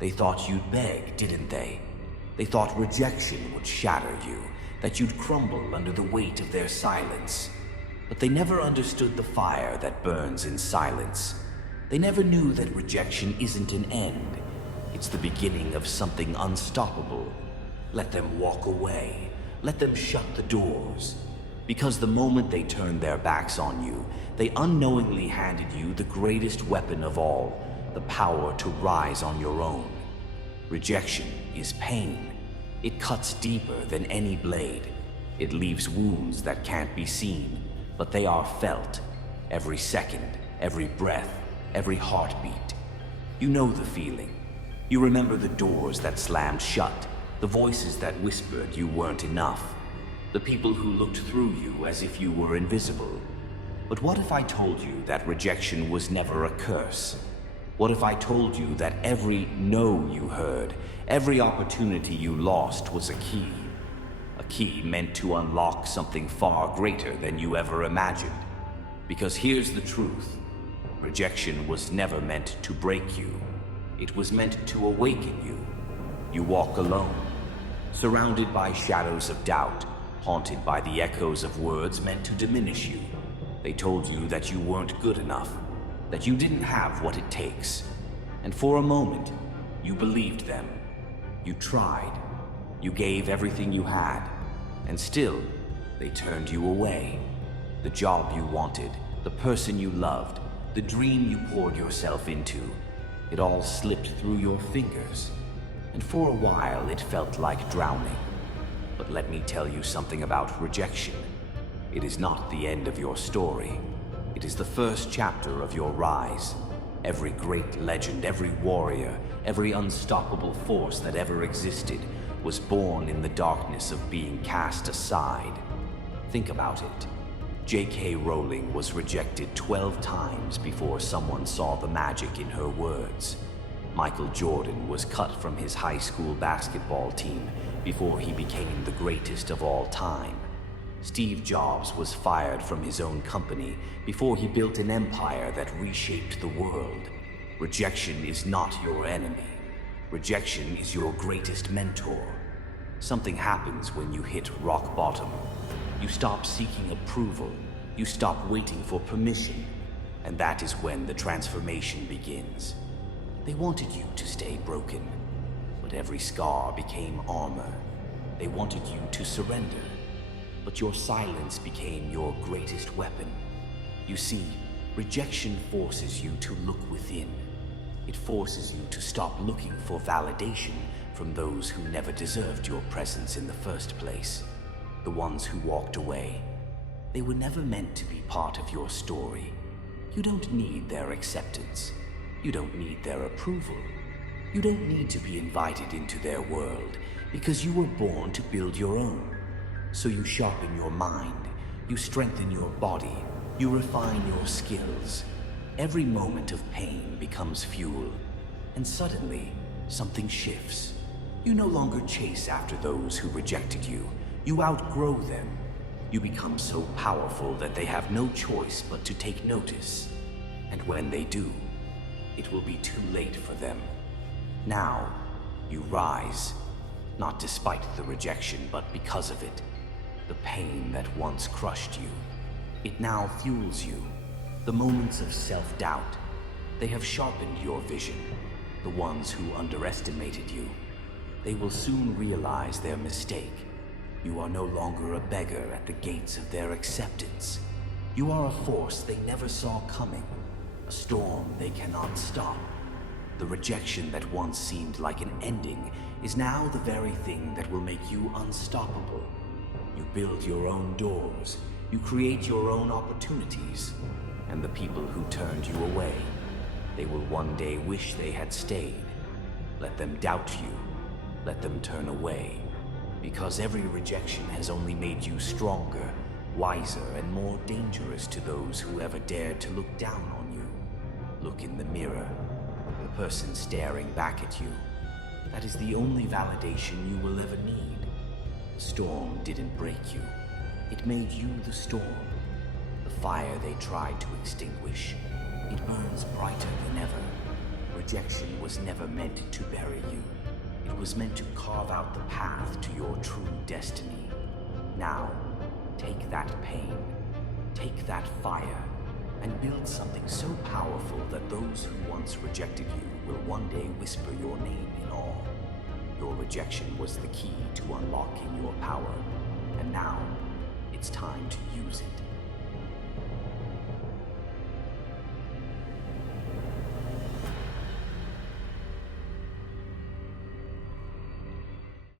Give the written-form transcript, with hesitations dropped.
They thought you'd beg, didn't they? They thought rejection would shatter you, that you'd crumble under the weight of their silence. But they never understood the fire that burns in silence. They never knew that rejection isn't an end. It's the beginning of something unstoppable. Let them walk away. Let them shut the doors. Because the moment they turned their backs on you, they unknowingly handed you the greatest weapon of all, the power to rise on your own. Rejection is pain. It cuts deeper than any blade. It leaves wounds that can't be seen, but they are felt. Every second, every breath, every heartbeat. You know the feeling. You remember the doors that slammed shut, the voices that whispered you weren't enough, the people who looked through you as if you were invisible. But what if I told you that rejection was never a curse? What if I told you that every no you heard, every opportunity you lost was a key meant to unlock something far greater than you ever imagined? Because here's the truth. Rejection was never meant to break you. It was meant to awaken you. You walk alone, surrounded by shadows of doubt, haunted by the echoes of words meant to diminish you. They told you that you weren't good enough, that you didn't have what it takes. And for a moment, you believed them. You tried. You gave everything you had. And still, they turned you away. The job you wanted, the person you loved, the dream you poured yourself into, it all slipped through your fingers. And for a while, it felt like drowning. But let me tell you something about rejection. It is not the end of your story. It is the first chapter of your rise. Every great legend, every warrior, every unstoppable force that ever existed was born in the darkness of being cast aside. Think about it. J.K. Rowling was rejected 12 times before someone saw the magic in her words. Michael Jordan was cut from his high school basketball team before he became the greatest of all time. Steve Jobs was fired from his own company before he built an empire that reshaped the world. Rejection is not your enemy. Rejection is your greatest mentor. Something happens when you hit rock bottom. You stop seeking approval. You stop waiting for permission. And that is when the transformation begins. They wanted you to stay broken, but every scar became armor. They wanted you to surrender, but your silence became your greatest weapon. You see, rejection forces you to look within. It forces you to stop looking for validation from those who never deserved your presence in the first place. The ones who walked away. They were never meant to be part of your story. You don't need their acceptance. You don't need their approval. You don't need to be invited into their world because you were born to build your own. So you sharpen your mind, you strengthen your body, you refine your skills. Every moment of pain becomes fuel, and suddenly something shifts. You no longer chase after those who rejected you. You outgrow them. You become so powerful that they have no choice but to take notice. And when they do, it will be too late for them. Now, you rise, not despite the rejection, but because of it. The pain that once crushed you, it now fuels you. The moments of self-doubt, they have sharpened your vision. The ones who underestimated you, they will soon realize their mistake. You are no longer a beggar at the gates of their acceptance. You are a force they never saw coming, a storm they cannot stop. The rejection that once seemed like an ending is now the very thing that will make you unstoppable. You build your own doors, you create your own opportunities, and the people who turned you away, they will one day wish they had stayed. Let them doubt you, let them turn away, because every rejection has only made you stronger, wiser, and more dangerous to those who ever dared to look down on you. Look in the mirror, the person staring back at you. That is the only validation you will ever need. The storm didn't break you. It made you the storm. The fire they tried to extinguish, it burns brighter than ever. rejection was never meant to bury you. It was meant to carve out the path to your true destiny. Now, take that pain, take that fire, and build something so powerful that those who once rejected you will one day whisper your name in awe. Your rejection was the key to unlocking your power, and now it's time to use it.